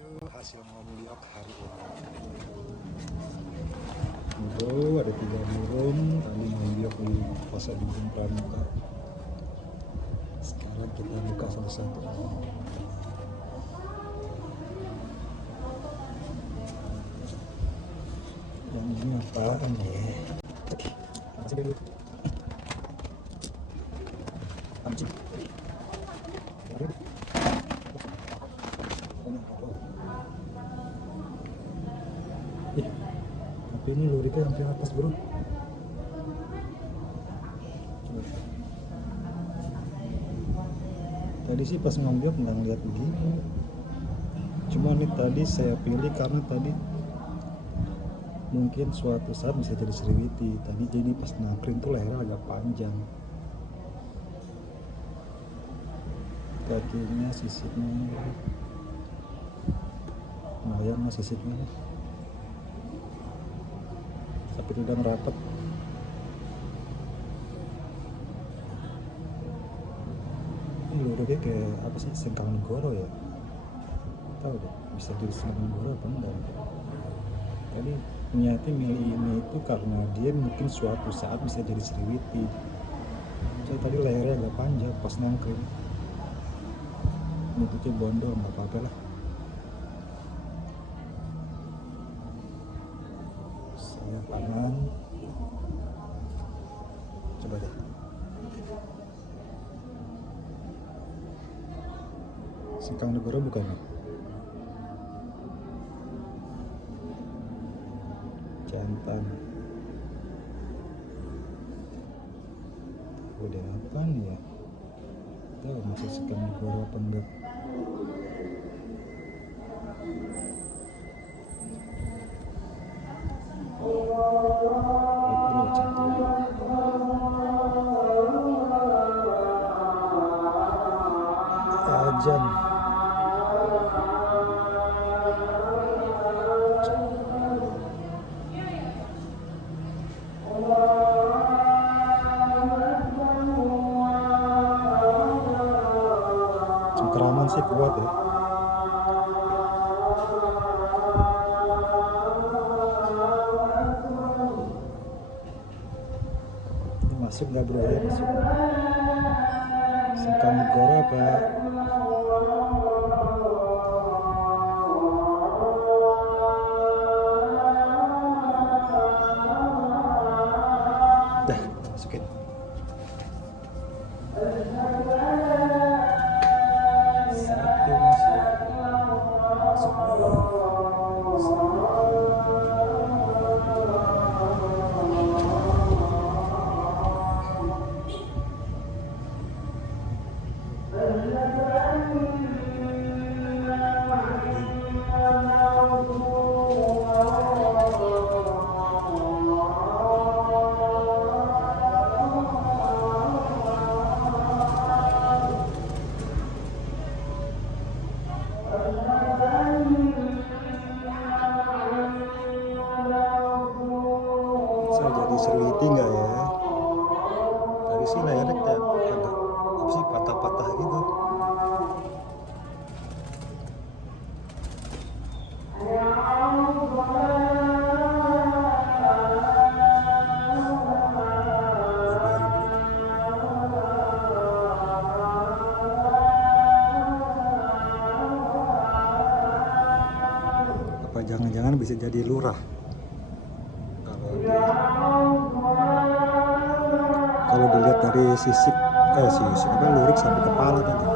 Hasil ngomliok hari ini. Itu ada 3 burung tadi ngomliok di pasar burung pramuka. Sekarang kita buka salah satu. Yang ini apaan ya? Masih dulu. Anjing. Tapi ini luriknya sampai atas bro. Tadi sih pas ngombiok nggak ngeliat begini. Cuma ini tadi saya pilih karena tadi mungkin suatu saat bisa jadi sriwiti. Tadi jadi pas nakrin tuh lehernya agak panjang. Kakinya sisitnya lumayan lah sisitnya. Tapi udah ngerapat. Ini luriknya kayak apa sih, sengkang negoro ya? Tahu deh, bisa jadi sengkang negoro apa enggak? Tadi niatnya milih ini itu karena dia mungkin suatu saat bisa jadi sriwiti. Saya tadi lehernya agak panjang pas nangkring. Bentuknya bondol, nggak apa-apa lah. Saya panan. Coba deh. Sengkang negoro bukan ya? Jantan. Udah apa nih ya? Tahu masih sengkang negoro apa enggak? Bro, cantik. Ajan. Cengkeraman sih kuat ya. Ini masuk nggak bro ya? Masuk. Sengkang negoro apa? Dah, masukin. Satu masuk. Saya jadi sriwiti nggak ya? Tadi sih lehernya kayak agak apa sih, patah-patah gitu. Apa jangan-jangan bisa jadi lurah? Kalau dilihat dari sisik apa lurik sampai kepala tadi.